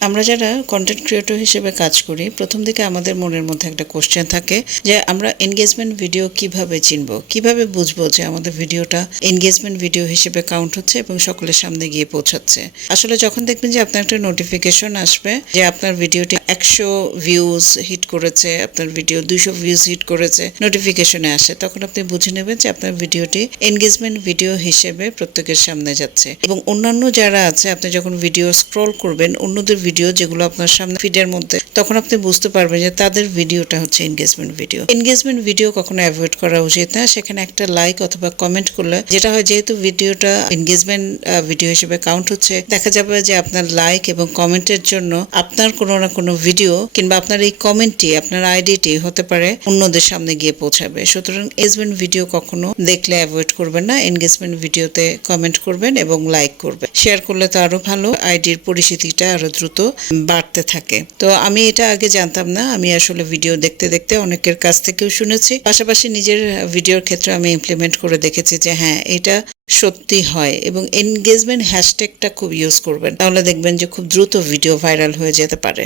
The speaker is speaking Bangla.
আমরা যারা কন্টেন্ট ক্রিয়েটর হিসেবে কাজ করি প্রথম দিকে আমাদের মনের মধ্যে একটা কোশ্চেন থাকে যে আমরা এনগেজমেন্ট ভিডিও কিভাবে চিনবো, কিভাবে বুঝবো যে আমাদের ভিডিওটা এনগেজমেন্ট ভিডিও হিসেবে কাউন্ট হচ্ছে এবং সকলের সামনে গিয়ে পৌঁছাচ্ছে। আসলে যখন দেখবেন যে আপনার একটা নোটিফিকেশন আসবে যে আপনার ভিডিওটি 100 ভিউজ হিট করেছে, আপনার ভিডিও 200 ভিউজ হিট করেছে, নোটিফিকেশনে আসে, তখন আপনি বুঝে নেবেন যে আপনার ভিডিওটি এনগেজমেন্ট ভিডিও হিসেবে প্রত্যেকের সামনে যাচ্ছে। এবং অন্যান্য যারা আছে, আপনি যখন ভিডিও স্ক্রল করবেন অন্যদের ভিডিও যেগুলো আপনার সামনে ফিডের মধ্যে, তখন আপনি বুঝতে পারবেন যে তাদের ভিডিওটা হচ্ছে এনগেজমেন্ট ভিডিও। এনগেজমেন্ট ভিডিও কখনো অ্যাভয়েড করা উচিত না। সেখানে একটা লাইক অথবা কমেন্ট করলে যেটা হয়, যেহেতু ভিডিওটা এনগেজমেন্ট ভিডিও হিসেবে কাউন্ট হচ্ছে, দেখা যাবে যে আপনার লাইক এবং কমেন্টের জন্য আপনার কোনো না কোনো ভিডিও কিংবা আপনার এই কমেন্টটি, আপনার আইডিটি হতে পারে অন্যদের সামনে গিয়ে পৌঁছাবে। সুতরাং এনগেজমেন্ট ভিডিও কখনো দেখলে অ্যাভয়েড করবেন না। এনগেজমেন্ট ভিডিওতে কমেন্ট করবেন এবং লাইক করবেন। শেয়ার করলে তো আরো ভালো, আইডির পরিচিতিটা আরো দ্রুত বাড়তে থাকে। তো আমি এটা আগে জানতাম না। আমি আসলে ভিডিও দেখতে দেখতে অনেকের কাছ থেকেও শুনেছি, পাশাপাশি নিজের ভিডিওর ক্ষেত্রে আমি ইমপ্লিমেন্ট করে দেখেছি যে হ্যাঁ, এটা সত্যি হয়। এবং এনগেজমেন্ট হ্যাশট্যাগটা খুব ইউজ করবেন, তাহলে দেখবেন যে খুব দ্রুত ভিডিও ভাইরাল হয়ে যেতে পারে।